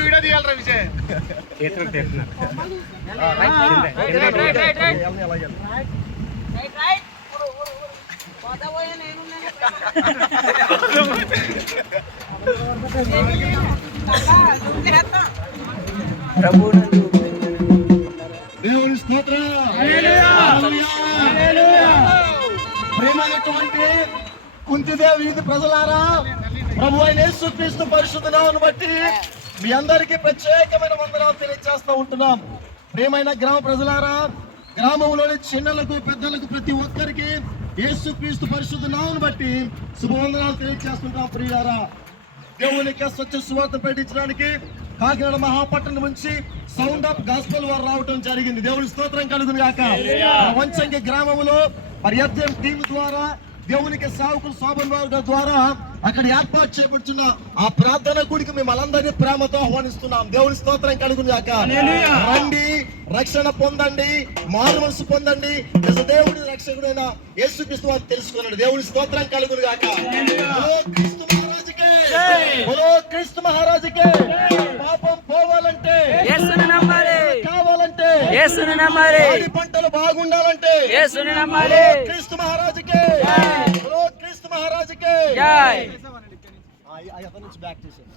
Video తీయాలరా Vijay. దేవుని స్తోత్రం. ప్రేమైనటువంటి కుంతిదేవి వీధి ప్రజలారా, ప్రభు అయిన యేసుక్రీస్తు పరిశుద్ధ నామమును బట్టి మీ అందరికీ ప్రత్యేకమైన వందనాలు తెలియజేస్తూ ఉంటున్నాం. ప్రియమైన గ్రామ ప్రజలారా, గ్రామంలోని చిన్నలకు పెద్దలకు ప్రతి ఒక్కరికి యేసుక్రీస్తు పరిశుద్ధ నామమును బట్టి శుభవందనాలు తెలియజేస్తుంటాం. ప్రియులారా, దేవునికి స్వచ్ఛ సువార్త ప్రకటించడానికి కాకినాడ మహాపట్టణం నుంచి సౌండ్ ఆఫ్ గాస్పెల్ వారు రావటం జరిగింది. దేవుని స్తోత్రం కలుగును గాక. వంచంగి గ్రామంలో పర్యాప్తం టీం ద్వారా దేవునికి సేవకులు శోభన్ వారి ద్వారా అక్కడ ఏర్పాటు చేయబడుతున్న ఆ ప్రార్థన గుడికి మిమ్మల్ని ప్రేమతో ఆహ్వానిస్తున్నాం. దేవుని స్తోత్రం కలుగును గాక. రండి, రక్షణ పొందండి, మారు మనసు పొందండి, నిజ దేవుడి రక్షకుడైన యేసుక్రీస్తు వారు తెలుసుకోండి. దేవుని స్తోత్రం కలుగును గాక. క్రీస్తు మహారాజుకే, క్రీస్తు మహారాజుకే. పాపం పోవాలంటే యేసుని నమ్మాలి, కావాలంటే యేసుని నమ్మాలి, పంటలు బాగుండాలంటే యేసుని నమ్మాలి. క్రీస్తు మహారాజుకే, క్రీస్తు మహారాజుకే. జై. నుంచి బ్యాక్ చేశాను.